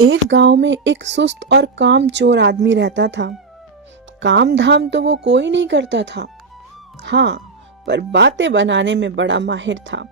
एक गांव में एक सुस्त और काम चोर आदमी रहता था। काम धाम तो वो कोई नहीं करता था, हाँ, पर बातें बनाने में बड़ा माहिर था।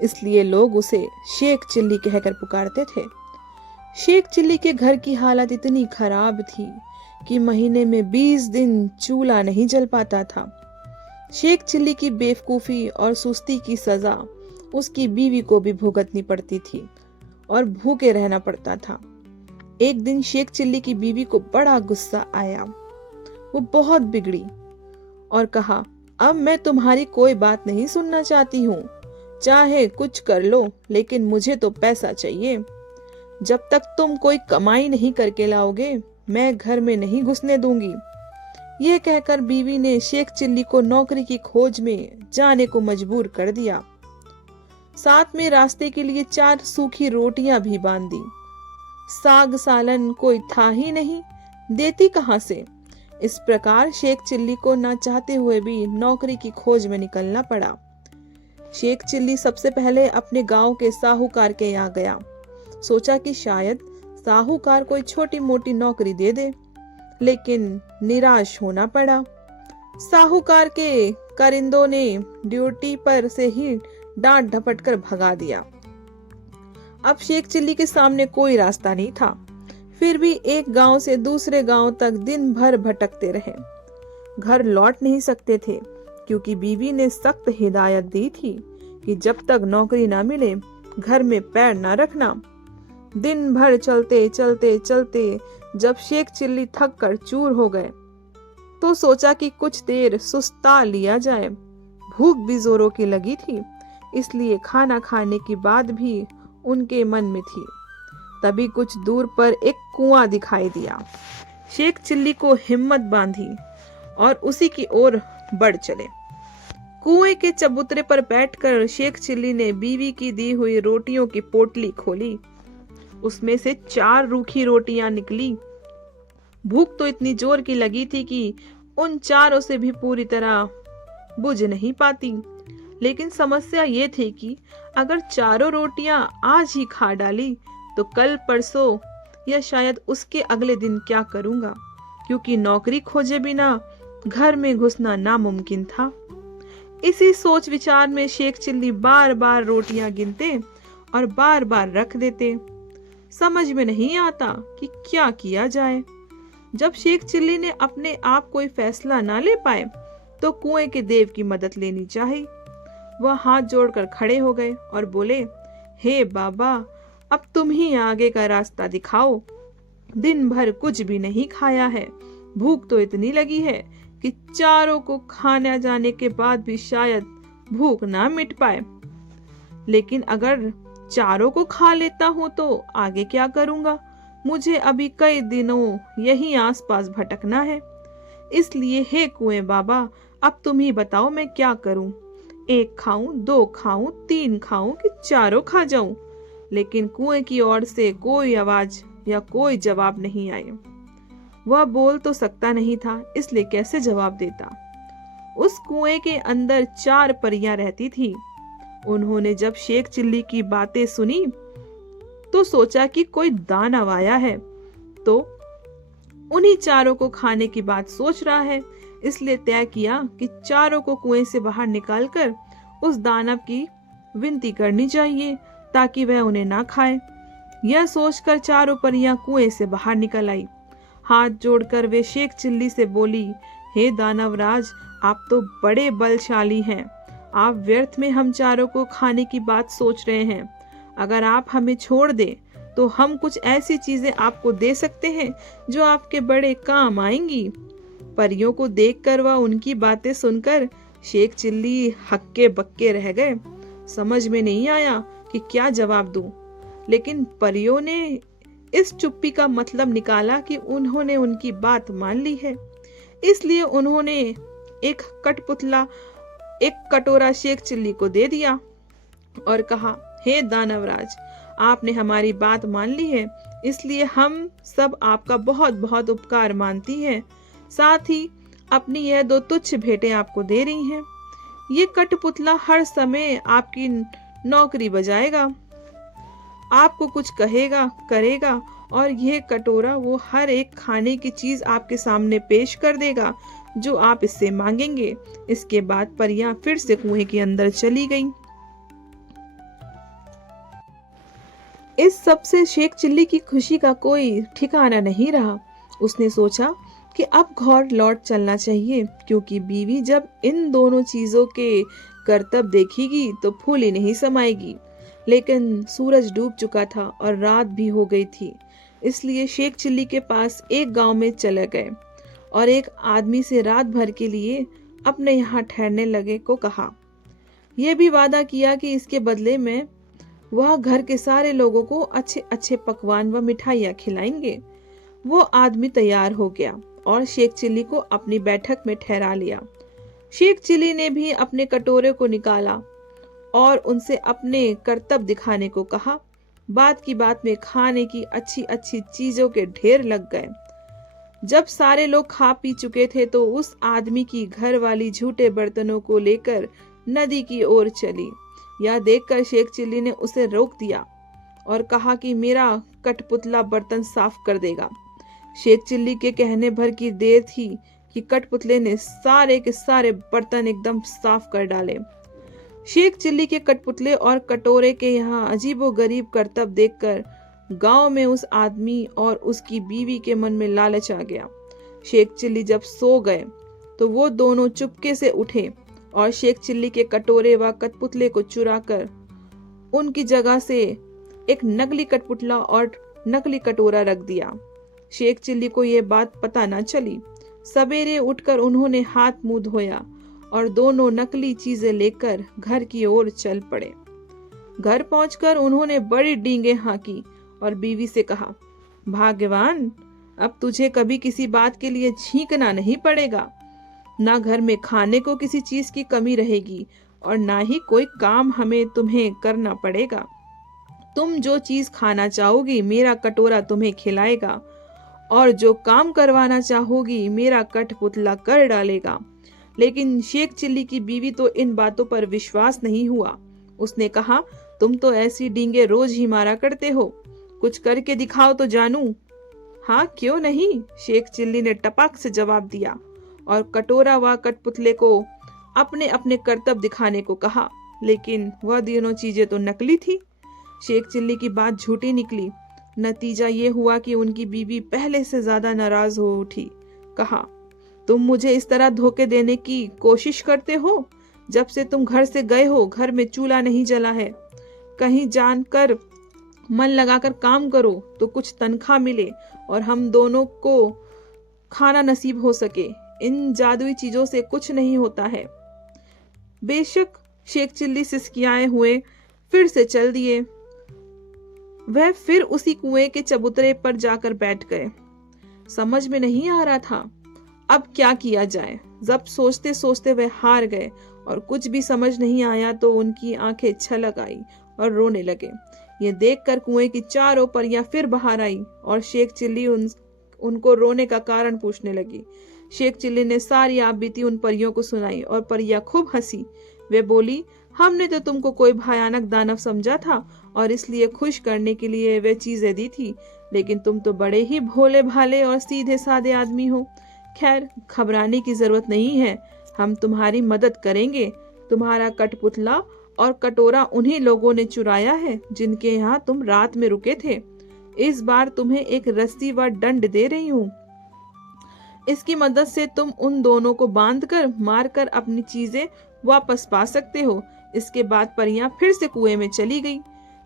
इसलिए लोग उसे शेख चिल्ली कहकर पुकारते थे। शेख चिल्ली के घर की हालत इतनी खराब थी कि महीने में 20 दिन चूल्हा नहीं जल पाता था। शेख चिल्ली की बेवकूफी और सुस्ती की सजा उसकी बीवी को भी भुगतनी पड़ती थी और भूखे रहना पड़ता था। एक दिन शेख चिल्ली की बीवी को बड़ा गुस्सा आया। वो बहुत बिगड़ी और कहा, अब मैं तुम्हारी कोई बात नहीं सुनना चाहती हूँ। चाहे कुछ कर लो, लेकिन मुझे तो पैसा चाहिए। जब तक तुम कोई कमाई नहीं करके लाओगे, मैं घर में नहीं घुसने दूंगी। यह कहकर बीवी ने शेख चिल्ली को नौकरी की खोज में जाने को मजबूर कर दिया। साथ में रास्ते के लिए 4 सूखी रोटियां भी बांध दी। साग सालन कोई था ही नहीं, देती कहां से। इस प्रकार शेख चिल्ली को ना चाहते हुए भी नौकरी की खोज में निकलना पड़ा। शेख चिल्ली सबसे पहले अपने गांव के साहूकार के यहाँ गया। सोचा कि शायद साहूकार कोई छोटी मोटी नौकरी दे दे, लेकिन निराश होना पड़ा। साहूकार के कारिंदों ने ड्यूटी पर से ही डांट डपट कर भगा दिया। अब शेख चिल्ली के सामने कोई रास्ता नहीं था। फिर भी एक गांव से दूसरे गांव तक दिन भर भटकते रहे। घर लौट नहीं सकते थे, क्योंकि बीवी ने सख्त हिदायत दी थी कि जब तक नौकरी ना मिले घर में पैर ना रखना। दिन भर चलते चलते चलते जब शेख चिल्ली थक कर चूर हो गए, तो सोचा कि कुछ देर सुस्ता लिया जाए। भूख भी जोरों की लगी थी, इसलिए खाना खाने के बाद भी उनके मन में थी। तभी कुछ दूर पर एक कुआं दिखाई दिया। शेख चिल्ली को हिम्मत बांधी और उसी की ओर बढ़ चले। कुएं के चबूतरे पर बैठकर शेख चिल्ली ने बीवी की दी हुई रोटियों की पोटली खोली। उसमें से 4 रूखी रोटियां निकली। भूख तो इतनी जोर की लगी थी कि उन चारों से भी पूरी तरह बुझ नहीं पाती। लेकिन समस्या ये थी कि अगर चारों रोटियां आज ही खा डाली तो कल परसों या शायद उसके अगले दिन क्या करूंगा, क्योंकि नौकरी खोजे बिना घर में घुसना नामुमकिन था। इसी सोच विचार में शेख चिल्ली बार बार रोटियां गिनते और बार बार रख देते। समझ में नहीं आता कि क्या किया जाए। जब शेख चिल्ली ने अपने आप कोई फैसला ना ले पाए, तो कुएं के देव की मदद लेनी चाहिए। वह हाथ जोड़कर खड़े हो गए और बोले, हे बाबा, अब तुम ही आगे का रास्ता दिखाओ। दिन भर कुछ भी नहीं खाया है। भूख तो इतनी लगी है कि चारों को खाने जाने के बाद भी शायद भूख ना मिट पाए। लेकिन अगर चारों को खा लेता हूं तो आगे क्या करूंगा। मुझे अभी कई दिनों यहीं आसपास भटकना है। इसलिए हे कुएं बाबा, अब तुम ही बताओ मैं क्या करूं। 1 खाऊं, 2 खाऊं, 3 खाऊं कि चारों खा जाऊं। लेकिन कुएं की ओर से कोई आवाज या कोई जवाब नहीं आया। वह बोल तो सकता नहीं था, इसलिए कैसे जवाब देता। उस कुएं के अंदर 4 परियां रहती थी। उन्होंने जब शेख चिल्ली की बातें सुनी तो सोचा कि कोई दानव आया है, तो उन्हीं चारों को खाने की बात सोच रहा है। इसलिए तय किया कि चारों को कुएं से बाहर निकालकर उस दानव की विनती करनी चाहिए ताकि वह उन्हें ना खाए। यह सोचकर चारों परियां कुएं से बाहर निकल आई। हाथ जोड़कर वे शेख चिल्ली से बोली, हे दानवराज, आप तो बड़े बलशाली हैं। आप व्यर्थ में हम चारों को खाने की बात सोच रहे हैं। अगर आप हमें छोड़ दें तो हम कुछ ऐसी चीजें आपको दे सकते हैं जो आपके बड़े काम आएंगी। परियों को देखकर व उनकी बातें सुनकर शेख चिल्ली हक्के बक्के रह गए। समझ में नहीं आया कि क्या जवाब दूं। लेकिन परियों ने इस चुप्पी का मतलब निकाला कि उन्होंने उनकी बात मान ली है। इसलिए उन्होंने एक कटोरा शेख चिल्ली को दे दिया और कहा, हे दानवराज, आपने हमारी बात मान ली है, इसलिए हम सब आपका बहुत बहुत उपकार मानती हैं। साथ ही अपनी यह 2 तुच्छ भेंटें आपको दे रही हैं। ये कठपुतला हर समय आपकी नौकरी बजाएगा। आपको कुछ कहेगा, करेगा और यह कटोरा वो हर एक खाने की चीज आपके सामने पेश कर देगा जो आप इससे मांगेंगे। इसके बाद परियां फिर से कुएं के अंदर चली गईं। इस सब से शेख चिल्ली की खुशी का कोई ठिकाना नहीं रहा। उसने सोचा कि अब घर लौट चलना चाहिए, क्योंकि बीवी जब इन दोनों चीजों के करतब देखेगी तो फूली नहीं समाएगी। लेकिन सूरज डूब चुका था और रात भी हो गई थी, इसलिए शेख चिल्ली के पास एक गांव में चले गए और एक आदमी से रात भर के लिए अपने यहाँ ठहरने लगे को कहा। यह भी वादा किया कि इसके बदले में वह घर के सारे लोगों को अच्छे अच्छे पकवान व मिठाइयाँ खिलाएंगे। वो आदमी तैयार हो गया और शेख चिल्ली को अपनी बैठक में ठहरा लिया। शेख चिल्ली ने भी अपने कटोरे को निकाला और उनसे अपने करतब दिखाने को कहा। बात की बात में खाने की अच्छी अच्छी चीजों के ढेर लग गए। जब सारे लोग खा पी चुके थे तो उस आदमी की घर वाली झूठे बर्तनों को लेकर नदी की ओर चली। यह देखकर शेख चिल्ली ने उसे रोक दिया और कहा कि मेरा कठपुतला बर्तन साफ कर देगा। शेख चिल्ली के कहने भर की देर थी कि कठपुतले ने सारे के सारे बर्तन एकदम साफ कर डाले। शेख चिल्ली के कठपुतले और कटोरे के यहाँ अजीबोगरीब करतब देखकर गांव में उस आदमी और उसकी बीवी के मन में लालच आ गया। शेख चिल्ली जब सो गए तो वो दोनों चुपके से उठे और शेख चिल्ली के कटोरे व कठपुतले को चुराकर उनकी जगह से एक नकली कठपुतला और नकली कटोरा रख दिया। शेख चिल्ली को यह बात पता न चली। सवेरे उठकर उन्होंने हाथ मुंह धोया और दोनों नकली चीजें लेकर घर की ओर चल पड़े। घर पहुंचकर उन्होंने बड़ी डींगे हाँकी और बीवी से कहा, भाग्यवान, अब तुझे कभी किसी बात के लिए छींकना नहीं पड़ेगा। ना घर में खाने को किसी चीज की कमी रहेगी और ना ही कोई काम हमें तुम्हें करना पड़ेगा। तुम जो चीज खाना चाहोगी मेरा कटोरा तुम्हें खिलाएगा और जो काम करवाना चाहोगी मेरा कठपुतला कर डालेगा। लेकिन शेख चिल्ली की बीवी तो इन बातों पर विश्वास नहीं हुआ। उसने कहा, तुम तो ऐसी डींगे रोज ही मारा करते हो, कुछ करके दिखाओ तो जानूं। हाँ, क्यों नहीं, शेख चिल्ली ने टपक से जवाब दिया और कटोरा व कठपुतले को अपने अपने करतब दिखाने को कहा। लेकिन वह दोनों चीजें तो नकली थी। शेख चिल्ली की बात झूठी निकली। नतीजा ये हुआ कि उनकी बीवी पहले से ज्यादा नाराज हो उठी। कहा, तुम मुझे इस तरह धोखे देने की कोशिश करते हो। जब से तुम घर से गए हो घर में चूल्हा नहीं जला है। कहीं जानकर मन लगाकर काम करो तो कुछ तनख्वाह मिले और हम दोनों को खाना नसीब हो सके। इन जादुई चीजों से कुछ नहीं होता है। बेशक शेख चिल्ली सिसकियाए हुए फिर से चल दिए। वह फिर उसी कुएं के चबूतरे पर जाकर बैठ गए। समझ में नहीं आ रहा था अब क्या किया जाए। जब सोचते सोचते वह हार गए और कुछ भी समझ नहीं आया तो उनकी आंखें छलक आई और रोने लगे। ये देखकर कुएं की चारों परियां फिर बाहर आई और शेख चिल्ली उनको रोने का कारण पूछने लगी। शेख चिल्ली ने सारी आपबीती उन परियों को सुनाई और परियां खूब हंसी। वे बोली, हमने तो तुमको कोई भयानक दानव समझा था और इसलिए खुश करने के लिए वे चीजें दी थी, लेकिन तुम तो बड़े ही भोले भाले और सीधे साधे आदमी हो। खैर, घबराने की जरूरत नहीं है, हम तुम्हारी मदद करेंगे। तुम्हारा कठपुतला और कटोरा उन्हीं लोगों ने चुराया है जिनके यहाँ तुम रात में रुके थे। इस बार तुम्हें एक रस्सी व दंड दे रही हूँ। इसकी मदद से तुम उन दोनों को बांधकर मारकर अपनी चीजें वापस पा सकते हो। इसके बाद परियां फिर से कुएं में चली गई।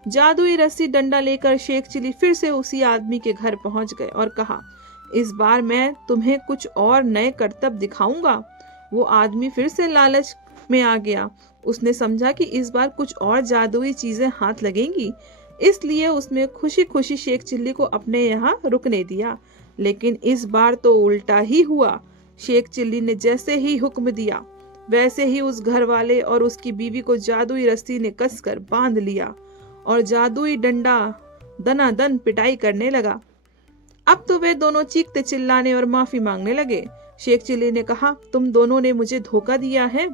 जादुई रस्सी डंडा लेकर शेख चिल्ली फिर से उसी आदमी के घर पहुंच गए और कहा, इस बार मैं तुम्हें कुछ और नए करतब दिखाऊंगा। वो आदमी फिर से लालच में आ गया। उसने समझा कि इस बार कुछ और जादुई चीजें हाथ लगेंगी, इसलिए उसने खुशी खुशी शेख चिल्ली को अपने यहाँ रुकने दिया। लेकिन इस बार तो उल्टा ही हुआ। शेख चिल्ली ने जैसे ही हुक्म दिया वैसे ही उस घर वाले और उसकी बीवी को जादुई रस्सी ने कसकर बांध लिया और जादुई डंडा दनादन पिटाई करने लगा। अब तो वे दोनों चीखते चिल्लाने और माफी मांगने लगे। शेख चिल्ली ने कहा, तुम दोनों ने मुझे धोखा दिया है।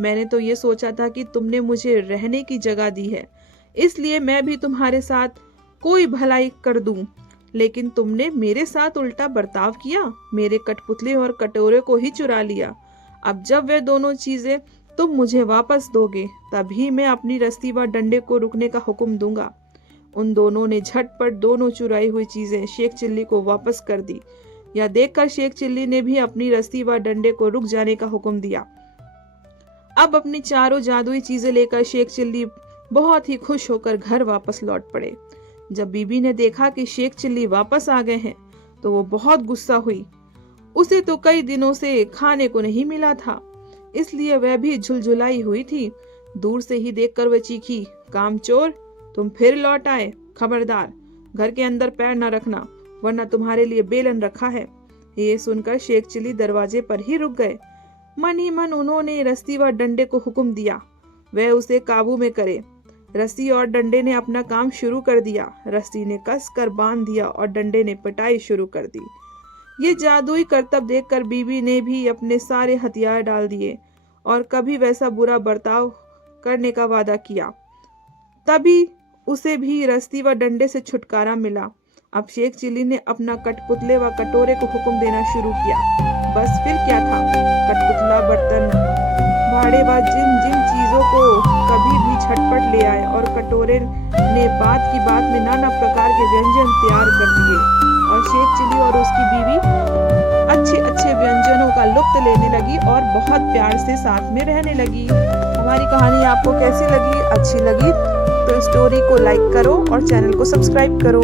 मैंने तो ये सोचा था कि तुमने मुझे रहने की जगह दी है, इसलिए मैं भी तुम्हारे साथ कोई भलाई कर दूं, लेकिन तुमने मेरे साथ उल्टा बर्ताव किया, मेरे कठपुतली और कटोरे को ही चुरा लिया। अब जब वे दोनों चीजें तुम मुझे वापस दोगे, तभी मैं अपनी रस्सी व डंडे को रुकने का हुक्म दूंगा। उन दोनों ने झटपट दोनों चुराई हुई चीजें शेख चिल्ली को वापस कर दी। यह देखकर शेख चिल्ली ने भी अपनी रस्सी व डंडे को रुक जाने का हुक्म दिया। अब अपनी चारों जादुई चीजें लेकर शेख चिल्ली बहुत ही खुश होकर घर वापस लौट पड़े। जब बीबी ने देखा कि शेख चिल्ली वापस आ गए हैं, तो वो बहुत गुस्सा हुई। उसे तो कई दिनों से खाने को नहीं मिला था, इसलिए वह भी झुलझुलाई हुई थी। दूर से ही देखकर वह चीखी, कामचोर, तुम फिर लौट आए। खबरदार, घर के अंदर पैर न रखना, वरना तुम्हारे लिए बेलन रखा है। ये सुनकर शेख चिल्ली दरवाजे पर ही रुक गए। मन ही मन उन्होंने रस्सी व डंडे को हुक्म दिया वह उसे काबू में करे। रस्सी और डंडे ने अपना काम शुरू कर दिया। रस्सी ने कस कर बांध दिया और डंडे ने पिटाई शुरू कर दी। ये जादुई करतब देखकर बीबी ने भी अपने सारे हथियार डाल दिए और कभी वैसा बुरा बर्ताव करने का वादा किया। तभी उसे भी रस्सी व डंडे से छुटकारा मिला। अब शेख चिल्ली ने अपना कठपुतले व कटोरे को हुक्म देना शुरू किया। बस फिर क्या था, कठपुतला, बर्तन, भाड़े व जिन जिन चीजों को कभी भी झटपट ले आए और कटोरे ने बात की बात में नाना प्रकार के व्यंजन तैयार कर दिए और शेख चिल्ली और उसकी बीवी अच्छे अच्छे व्यंजनों का लुत्फ लेने लगी और बहुत प्यार से साथ में रहने लगी। हमारी कहानी आपको कैसी लगी? अच्छी लगी तो स्टोरी को लाइक करो और चैनल को सब्सक्राइब करो।